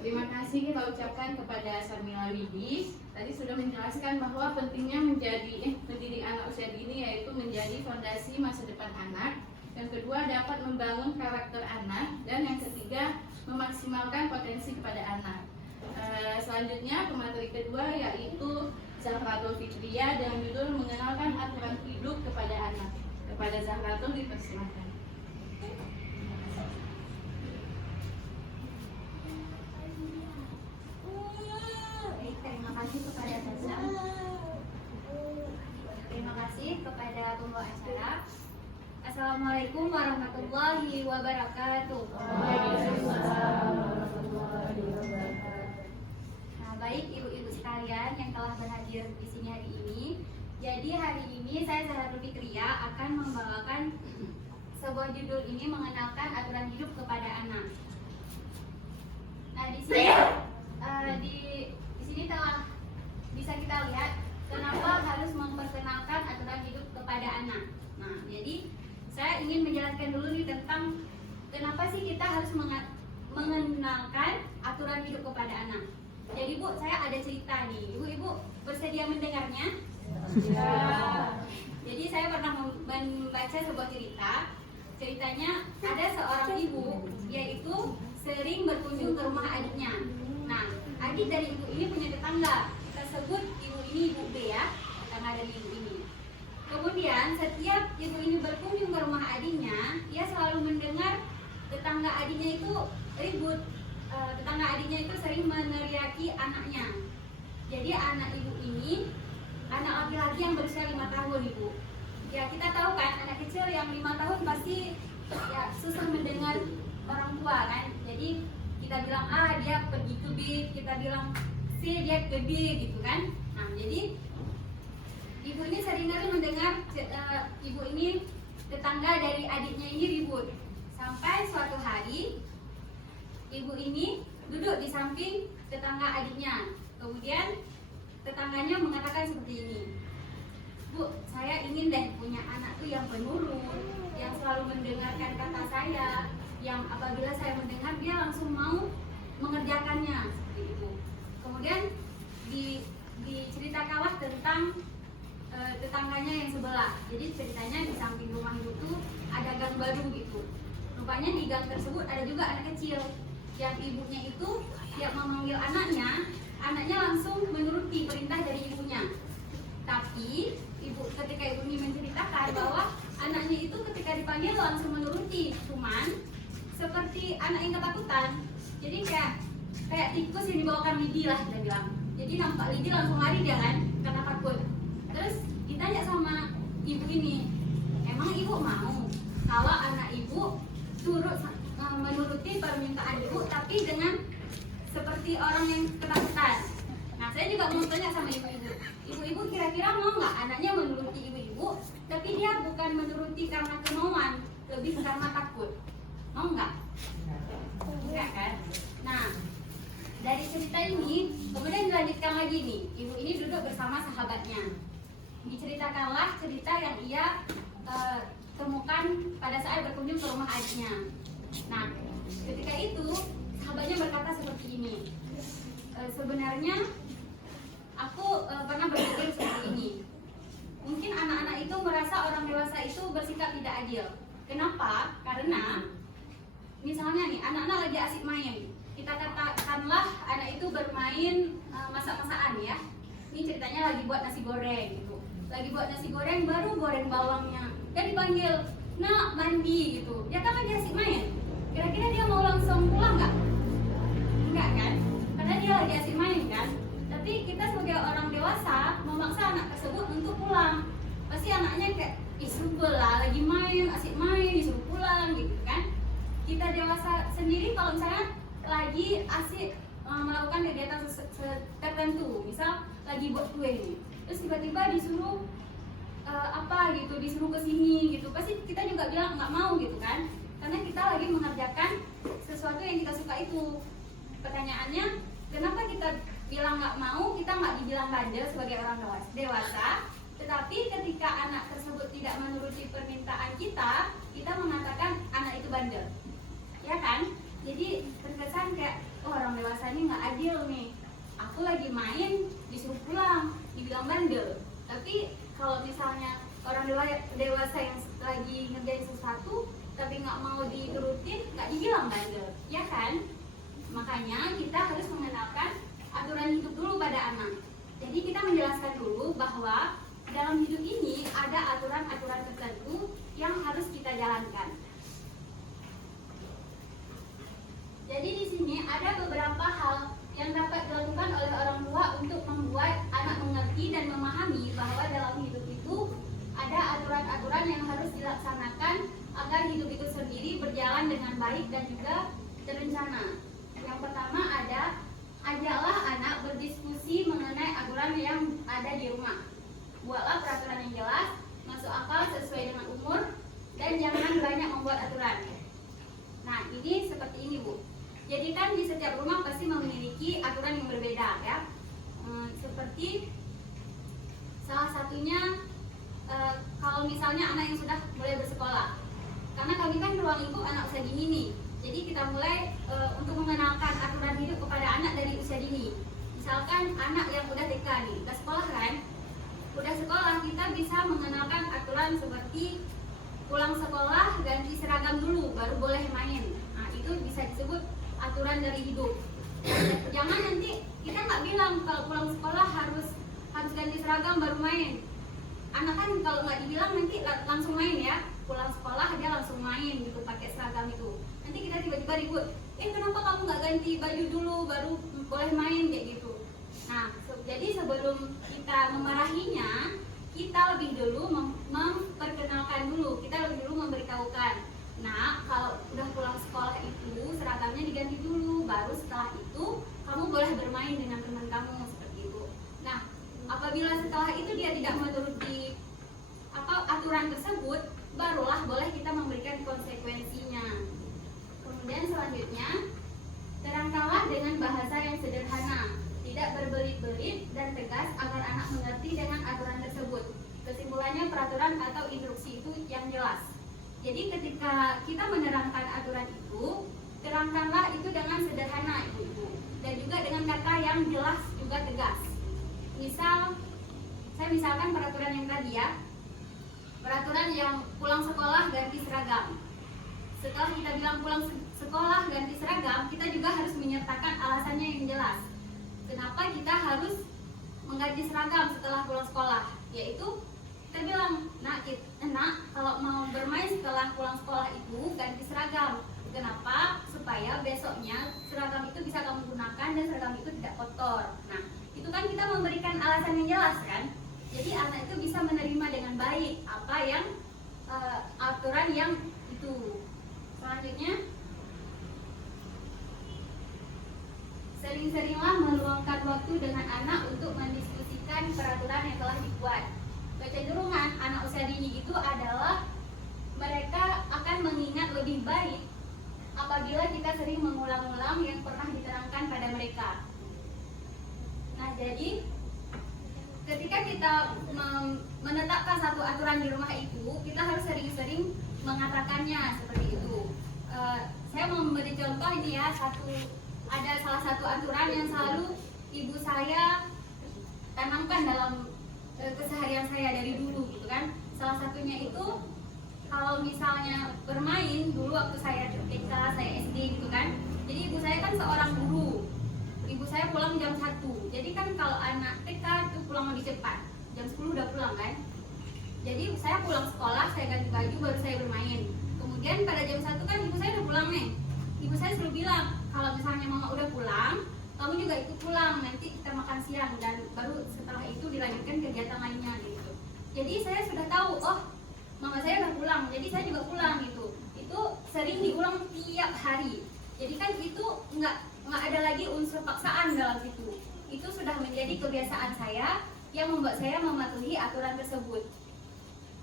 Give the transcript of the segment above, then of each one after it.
Terima kasih kita ucapkan kepada Sarmila Widi. Tadi sudah menjelaskan bahwa pentingnya mendidik anak usia dini, yaitu menjadi fondasi masa depan anak. Yang kedua, dapat membangun karakter anak. Dan yang ketiga, memaksimalkan potensi kepada anak. Selanjutnya, pemateri kedua yaitu Zahratul Fitriya dengan judul mengenalkan aturan hidup kepada anak. Kepada Zahratul dipersilakan. Terima kasih kepada pembawa acara. Assalamualaikum warahmatullahi wabarakatuh. Nah, baik ibu-ibu sekalian yang telah berhadir di sini hari ini. Jadi hari ini saya Zahratul Fitriya akan membawakan sebuah judul ini mengenalkan aturan hidup kepada anak. Nah, di sini telah bisa kita lihat kenapa harus memperkenalkan aturan hidup kepada anak. Nah, jadi saya ingin menjelaskan dulu nih tentang kenapa sih kita harus mengenalkan aturan hidup kepada anak. Jadi Bu, saya ada cerita nih. Ibu-ibu bersedia mendengarnya? Ya. Jadi saya pernah membaca sebuah cerita. Ceritanya ada seorang ibu, yaitu sering berkunjung ke rumah adiknya. Nah, adik dari ibu ini punya tetangga. Kita sebut ibu ini Ibu B ya, tetangga dari ibu ini. Kemudian setiap ibu ini berkunjung ke rumah adiknya, ia selalu mendengar tetangga adiknya itu ribut. Tetangga adiknya itu sering meneriaki anaknya. Jadi anak ibu ini anak laki-laki yang berusia 5 tahun ibu. Ya kita tahu kan anak kecil yang 5 tahun pasti ya susah mendengar orang tua kan. Jadi kita bilang A dia pergi ke B, kita bilang C dia ke D gitu kan. Nah jadi ibu ini sering kali mendengar ibu ini tetangga dari adiknya ini ribut. Sampai suatu hari ibu ini duduk di samping tetangga adiknya. Kemudian tetangganya mengatakan seperti ini, Bu, saya ingin deh punya anak tuh yang penurut, yang selalu mendengarkan kata saya, yang apabila saya mendengar dia langsung mau mengerjakannya seperti itu. Kemudian diceritakanlah tentang tetangganya yang sebelah. Jadi ceritanya di samping rumah ibu tuh ada gang baru gitu. Rupanya di gang tersebut ada juga anak kecil yang ibunya itu tiap memanggil anaknya langsung menuruti perintah dari ibunya. Tapi ketika ibu ini menceritakan bahwa anaknya itu ketika dipanggil langsung menuruti, cuman seperti anak yang ketakutan. Jadi kayak tikus yang dibawakan lidi lah kita bilang. Jadi nampak lidi langsung lari dia kan karena takut. Terus ditanya sama ibu ini, emang ibu mau kalau anak ibu turut menuruti permintaan ibu tapi dengan seperti orang yang ketakutan? Nah saya juga mau tanya sama ibu-ibu kira-kira mau nggak anaknya menuruti ibu-ibu tapi dia bukan menuruti karena kemauan, lebih karena takut? Mau nggak? Enggak kan? Nah dari cerita ini kemudian dilanjutkan lagi nih, ibu ini duduk bersama sahabatnya. Diceritakanlah cerita yang ia temukan pada saat berkunjung ke rumah adiknya. Nah ketika itu sahabatnya berkata seperti ini, sebenarnya aku pernah berpikir seperti ini. Mungkin anak-anak itu merasa orang dewasa itu bersikap tidak adil. Kenapa? Karena misalnya nih anak-anak lagi asik main, kita katakanlah anak itu bermain masak-masakan ya. Ini ceritanya lagi buat nasi goreng gitu. Lagi buat nasi goreng, baru goreng bawangnya dan dipanggil, nak mandi gitu. Ya kan lagi asik main. Kira-kira dia mau langsung pulang nggak? Enggak kan? Karena dia lagi asik main kan. Tapi kita sebagai orang dewasa memaksa anak tersebut untuk pulang. Pasti anaknya kayak sebel lah, lagi main, asik main, disuruh pulang gitu kan. Kita dewasa sendiri kalau misalnya lagi asik melakukan kegiatan tertentu, misal lagi buat kue nih, terus tiba-tiba disuruh disuruh kesini gitu, pasti kita juga bilang nggak mau gitu kan, karena kita lagi mengerjakan sesuatu yang kita suka itu. Pertanyaannya, kenapa kita bilang nggak mau, kita nggak dibilang bandel sebagai orang dewasa, tetapi ketika anak tersebut tidak menuruti permintaan kita mengatakan anak itu bandel, ya kan? Jadi terkesan kayak orang dewasa ini adil nih. Aku lagi main disuruh pulang, dibilang bandel. Tapi kalau misalnya orang dewasa yang lagi ngerjain sesuatu tapi nggak mau diturutin, nggak dibilang bandel, ya kan? Makanya kita harus mengenalkan aturan hidup dulu pada anak. Jadi kita menjelaskan dulu bahwa dalam hidup ini ada aturan-aturan tertentu yang harus kita jalankan. Jadi di sini ada beberapa hal yang dapat dilakukan oleh orang tua untuk membuat anak mengerti dan memahami bahwa dalam hidup itu ada aturan-aturan yang harus dilaksanakan agar hidup itu sendiri berjalan dengan baik dan juga terencana. Yang pertama ada, ajaklah anak berdiskusi mengenai aturan yang ada di rumah. Buatlah peraturan yang jelas, masuk akal sesuai dengan umur, dan jangan banyak membuat aturan. Nah, ini seperti ini, Bu. Jadi kan di setiap rumah pasti memiliki aturan yang berbeda, ya. Seperti salah satunya kalau misalnya anak yang sudah mulai bersekolah. Karena kami kan ruang lingkup anak usia dini nih. Jadi kita mulai untuk mengenalkan aturan hidup kepada anak dari usia dini. Misalkan anak yang udah TK nih, udah sekolah kan? Udah sekolah, kita bisa mengenalkan aturan seperti pulang sekolah ganti seragam dulu baru boleh main. Nah, itu bisa disebut aturan dari hidup. Jangan nanti kita nggak bilang kalau pulang sekolah harus ganti seragam baru main. Anak kan kalau nggak dibilang nanti langsung main ya. Pulang sekolah dia langsung main gitu pakai seragam itu. Nanti kita tiba-tiba ribut, kenapa kamu nggak ganti baju dulu baru boleh main kayak gitu. Nah, jadi sebelum kita memarahinya, kita lebih dulu memperkenalkan dulu, kita lebih dulu memberitahukan. Nah, kalau udah pulang sekolah itu seragamnya diganti dulu, baru setelah itu kamu boleh bermain dengan teman kamu seperti itu. Nah, apabila setelah itu dia tidak menuruti aturan tersebut, barulah boleh kita memberikan konsekuensinya. Kemudian selanjutnya, terangkanlah dengan bahasa yang sederhana, tidak berbelit-belit dan tegas agar anak mengerti dengan aturan tersebut. Kesimpulannya, peraturan atau instruksi itu yang jelas. Jadi ketika kita menerangkan aturan itu, terangkanlah itu dengan sederhana Ibu, dan juga dengan kata yang jelas juga tegas. Saya misalkan peraturan yang tadi ya, peraturan yang pulang sekolah ganti seragam. Setelah kita bilang pulang sekolah ganti seragam, kita juga harus menyertakan alasannya yang jelas. Kenapa kita harus mengganti seragam setelah pulang sekolah? Yaitu kita bilang, nak kalau mau bermain setelah pulang sekolah itu ganti seragam. Kenapa? Supaya besoknya seragam itu bisa kamu gunakan dan seragam itu tidak kotor. Nah, itu kan kita memberikan alasan yang jelas kan? Jadi anak itu bisa menerima dengan baik apa yang aturan yang itu. Selanjutnya, sering-seringlah meluangkan waktu dengan anak untuk mendiskusikan peraturan yang telah dibuat. Kecenderungan anak usia dini itu adalah mereka akan mengingat lebih baik apabila kita sering mengulang-ulang yang pernah diterangkan pada mereka. Nah, jadi ketika kita menetapkan satu aturan di rumah itu, kita harus sering-sering mengatakannya seperti itu. Saya mau memberi contoh ini ya, ada salah satu aturan yang selalu ibu saya tanamkan dalam keseharian saya dari dulu gitu kan. Salah satunya itu kalau misalnya bermain dulu waktu saya TK, saya SD gitu kan. Jadi ibu saya kan seorang guru. Ibu saya pulang jam 1. Jadi kan kalau anak TK itu pulang lebih cepat. Jam 10 udah pulang kan. Jadi saya pulang sekolah, saya ganti baju baru saya bermain. Kemudian pada jam 1 kan ibu saya udah pulang nih. Ibu saya selalu bilang, kalau misalnya mama udah pulang, kamu juga ikut pulang, nanti kita makan siang dan baru setelah itu dilanjutkan kegiatan lainnya gitu. Jadi saya sudah tahu, oh mama saya udah pulang, jadi saya juga pulang gitu. Itu sering diulang tiap hari. Jadi kan itu nggak ada lagi unsur paksaan dalam situ. Itu sudah menjadi kebiasaan saya yang membuat saya mematuhi aturan tersebut.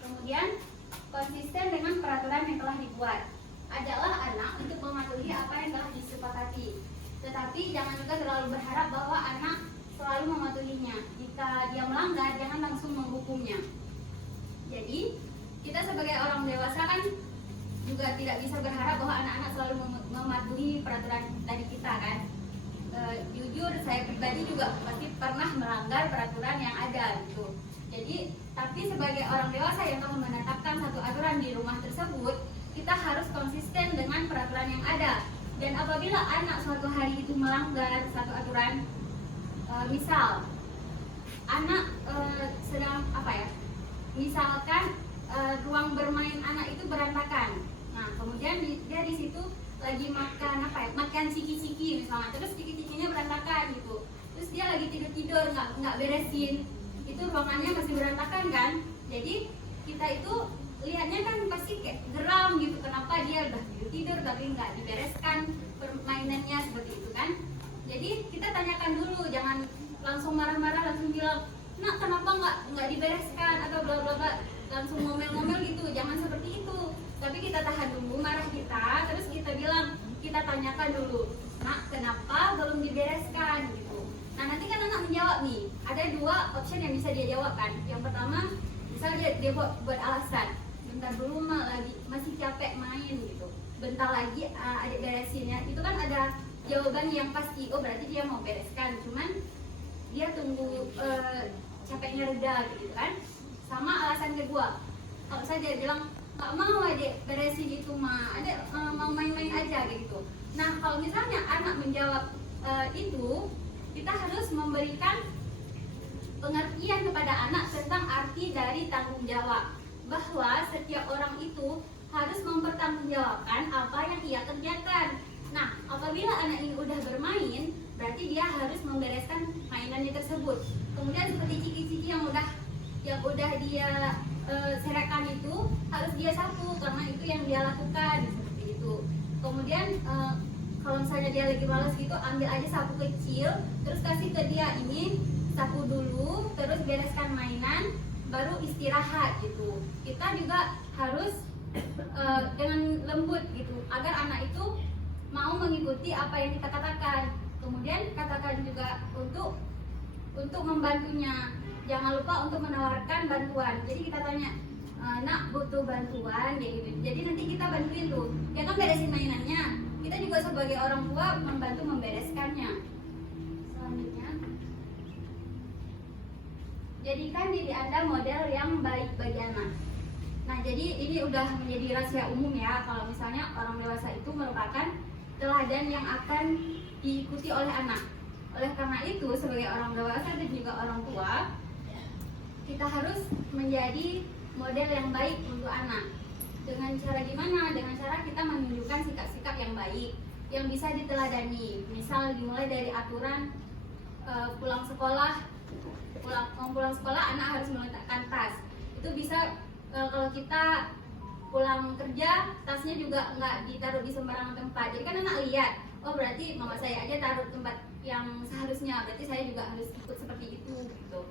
Kemudian konsisten dengan peraturan yang telah dibuat. Ajaklah anak untuk mematuhi apa yang telah disepakati. Tetapi jangan juga terlalu berharap bahwa anak selalu mematuhinya. Jika dia melanggar, jangan langsung menghukumnya. Jadi kita sebagai orang dewasa kan juga tidak bisa berharap bahwa anak-anak selalu mematuhi peraturan dari kita kan. Jujur jujur saya pribadi juga pasti pernah melanggar peraturan yang ada gitu. Jadi tapi sebagai orang dewasa yang telah menetapkan satu aturan di rumah tersebut, kita harus konsisten dengan peraturan yang ada. Dan apabila anak suatu hari itu melanggar satu aturan, misal anak sedang misalkan ruang bermain anak itu berantakan. Nah, kemudian dia di situ lagi makan ciki-ciki misalnya, terus ciki-cikinya berantakan gitu. Terus dia lagi tidur-tidur, nggak beresin, itu ruangannya masih berantakan kan. Jadi kita itu lihatnya kan pasti kayak geram gitu, kenapa dia udah tidur tapi nggak dibereskan permainannya seperti itu kan. Jadi kita tanyakan dulu, jangan langsung marah-marah langsung bilang, nak kenapa nggak dibereskan atau bla bla bla, langsung ngomel-ngomel gitu, jangan seperti itu. Tapi kita tahan dulu marah kita, terus kita bilang, kita tanyakan dulu, nak kenapa belum dibereskan gitu. Nah nanti kan anak menjawab nih, ada dua option yang bisa dia jawab kan. Yang pertama, misal dia buat alasan, bentar dulu mak lagi masih capek main gitu, bentar lagi adik beresinnya. Itu kan ada jawaban yang pasti, oh berarti dia mau bereskan, cuman dia tunggu capeknya reda gitu kan. Sama alasan kedua, kalau saya dia bilang nggak mau adek beresin itu mah, adek mau main-main aja gitu. Nah kalau misalnya anak menjawab itu, kita harus memberikan pengertian kepada anak tentang arti dari tanggung jawab, bahwa setiap orang itu harus mempertanggungjawabkan apa yang ia kerjakan. Nah apabila anak ini udah bermain, berarti dia harus membereskan mainannya tersebut. Kemudian seperti ciki-ciki yang udah dia serakan itu harus dia sapu, karena itu yang dia lakukan seperti itu. Kemudian kalau misalnya dia lagi malas gitu, ambil aja sapu kecil, terus kasih ke dia ini, sapu dulu, terus bereskan mainan, baru istirahat gitu. Kita juga harus dengan lembut gitu, agar anak itu mau mengikuti apa yang kita katakan. Kemudian katakan juga untuk membantunya. Jangan lupa untuk menawarkan bantuan. Jadi kita tanya, nak butuh bantuan kayak gitu. Jadi nanti kita bantuin tuh. Jangan beresin mainannya. Kita juga sebagai orang tua membantu membereskannya. Selanjutnya, jadikan diri Anda model yang baik bagi anak. Nah, jadi ini udah menjadi rahasia umum ya, kalau misalnya orang dewasa itu merupakan teladan yang akan diikuti oleh anak. Oleh karena itu, sebagai orang dewasa dan juga orang tua, kita harus menjadi model yang baik untuk anak. Dengan cara gimana? Dengan cara kita menunjukkan sikap-sikap yang baik, yang bisa diteladani. Misal dimulai dari aturan pulang sekolah anak harus meletakkan tas. Itu bisa kalau kita pulang kerja, tasnya juga nggak ditaruh di sembarangan tempat. Jadi kan anak lihat, oh berarti mama saya aja taruh tempat yang seharusnya, berarti saya juga harus ikut seperti itu gitu.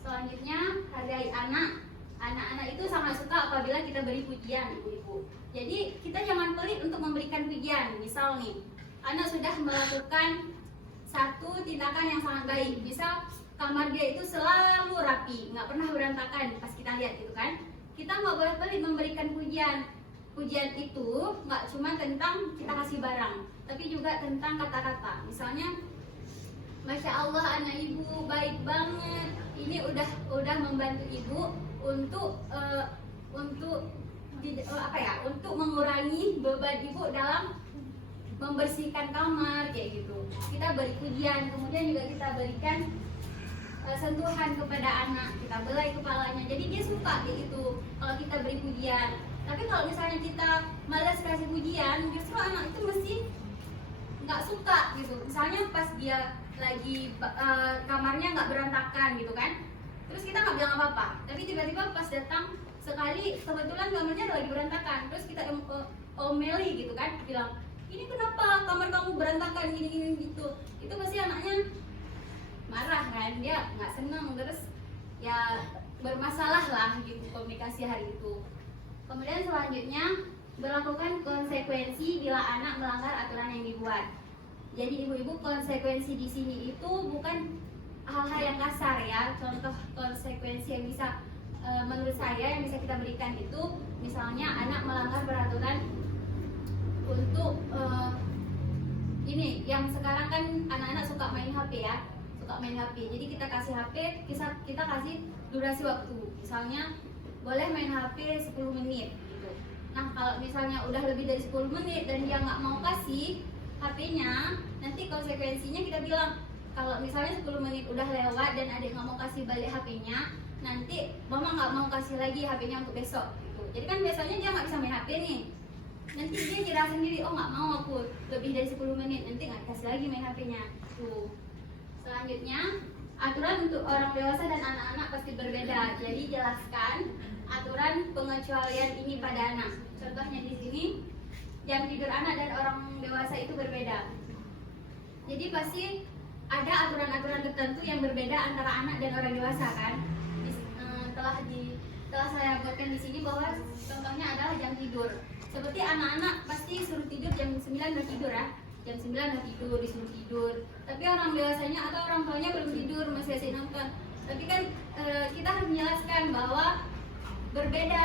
Selanjutnya, hargai anak. Anak-anak itu sangat suka apabila kita beri pujian, ibu-ibu. Jadi kita jangan pelit untuk memberikan pujian. Misal nih, anak sudah melakukan satu tindakan yang sangat baik. Misal kamar dia itu selalu rapi, nggak pernah berantakan pas kita lihat gitu kan. Kita nggak boleh pelit memberikan pujian. Pujian itu nggak cuma tentang kita kasih barang, tapi juga tentang kata-kata. Misalnya, Masya Allah anak ibu baik banget. Ini udah membantu ibu untuk mengurangi beban ibu dalam membersihkan kamar kayak gitu. Kita beri pujian, kemudian juga kita berikan sentuhan kepada anak, kita belai kepalanya, jadi dia suka kayak gitu kalau kita beri pujian. Tapi kalau misalnya kita malas kasih pujian, justru anak itu mesti nggak suka gitu. Misalnya pas dia lagi kamarnya nggak berantakan gitu kan, terus kita nggak bilang apa-apa, tapi tiba-tiba pas datang sekali kebetulan kamarnya lagi berantakan, terus kita omeli gitu kan, bilang ini kenapa kamar kamu berantakan gini-gini gitu. Itu pasti anaknya marah kan, dia nggak seneng, terus ya bermasalah lah gitu komunikasi hari itu. Kemudian selanjutnya, berlakukan konsekuensi bila anak melanggar aturan yang dibuat. Jadi ibu-ibu, konsekuensi di sini itu bukan hal-hal yang kasar ya. Contoh konsekuensi yang bisa menurut saya yang bisa kita berikan itu, misalnya anak melanggar peraturan untuk ini yang sekarang kan anak-anak suka main HP ya, suka main HP. Jadi kita kasih HP, kita kasih durasi waktu. Misalnya boleh main HP 10 menit gitu. Nah, kalau misalnya udah lebih dari 10 menit dan dia nggak mau kasih HP-nya, nanti konsekuensinya kita bilang kalau misalnya 10 menit udah lewat dan adik nggak mau kasih balik HP-nya, nanti mama nggak mau kasih lagi HP-nya untuk besok gitu. Jadi kan besoknya dia nggak bisa main HP nih, nanti dia nyerah sendiri, oh nggak mau aku lebih dari 10 menit, nanti nggak kasih lagi main HP-nya tuh. Selanjutnya, aturan untuk orang dewasa dan anak-anak pasti berbeda. Jadi jelaskan aturan pengecualian ini pada anak. Contohnya di sini, jam tidur anak dan orang dewasa itu berbeda. Jadi pasti ada aturan-aturan tertentu yang berbeda antara anak dan orang dewasa kan. Telah saya buatkan di sini bahwa contohnya adalah jam tidur. Seperti anak-anak pasti suruh tidur jam 9 udah tidur ya. Jam 9 udah tidur, disuruh tidur. Tapi orang dewasanya atau orang tuanya belum tidur, masih asik nonton. Tapi kan kita harus menjelaskan bahwa berbeda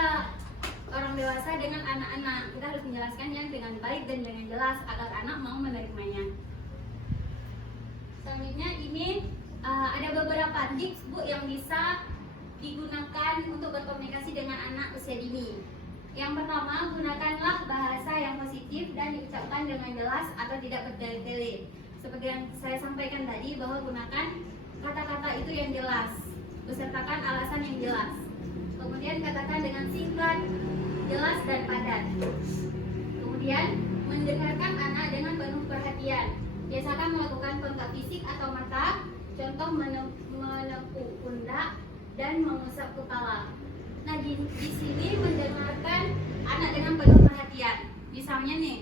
orang dewasa dengan anak-anak. Kita harus menjelaskan yang dengan baik dan dengan jelas agar anak mau menerimanya. Selanjutnya ini ada beberapa tips Bu yang bisa digunakan untuk berkomunikasi dengan anak usia dini. Yang pertama, gunakanlah bahasa yang positif dan diucapkan dengan jelas atau tidak bertele-tele. Seperti yang saya sampaikan tadi, bahwa gunakan kata-kata itu yang jelas, besertakan alasan yang jelas. Kemudian katakan dengan singkat, jelas dan padat. Kemudian mendengarkan anak dengan penuh perhatian. Biasakan melakukan kontak fisik atau mata, contoh menepuk pundak dan mengusap kepala. Nah di sini mendengarkan anak dengan penuh perhatian. Misalnya nih,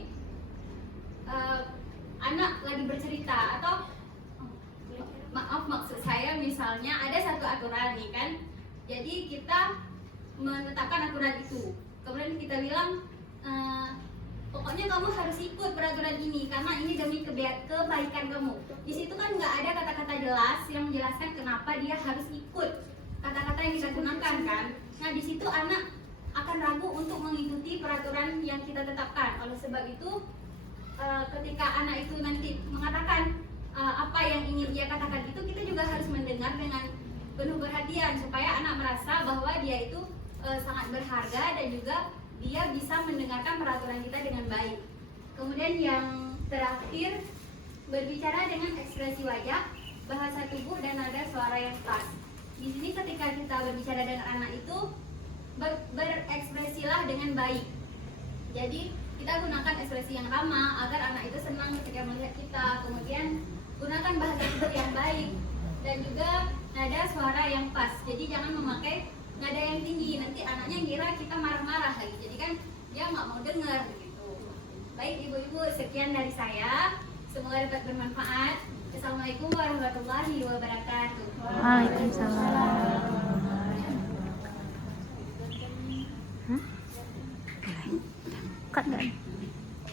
anak lagi bercerita atau maaf maksud saya misalnya ada satu aturan nih kan. Jadi kita menetapkan aturan itu. Kemudian kita bilang pokoknya kamu harus ikut peraturan ini karena ini demi kebaikan kamu. Di situ kan nggak ada kata-kata jelas yang menjelaskan kenapa dia harus ikut kata-kata yang kita gunakan kan. Nah di situ anak akan ragu untuk mengikuti peraturan yang kita tetapkan. Oleh sebab itu ketika anak itu nanti mengatakan apa yang ingin dia katakan itu, kita juga harus mendengar dengan penuh perhatian supaya anak merasa bahwa dia itu sangat berharga dan juga dia bisa mendengarkan peraturan kita dengan baik. Kemudian yang terakhir, berbicara dengan ekspresi wajah, bahasa tubuh dan nada suara yang pas. Di sini ketika kita berbicara dengan anak itu berekspresilah dengan baik. Jadi kita gunakan ekspresi yang ramah agar anak itu senang ketika melihat kita. Kemudian gunakan bahasa tubuh yang baik dan juga nada suara yang pas. Jadi jangan memakai nada yang tinggi, nanti anaknya ngira kita marah-marah lagi. Jadi kan dia nggak mau dengar gitu. Baik ibu-ibu, sekian dari saya. Semoga dapat bermanfaat. Assalamualaikum warahmatullahi wabarakatuh. Waalaikumsalam.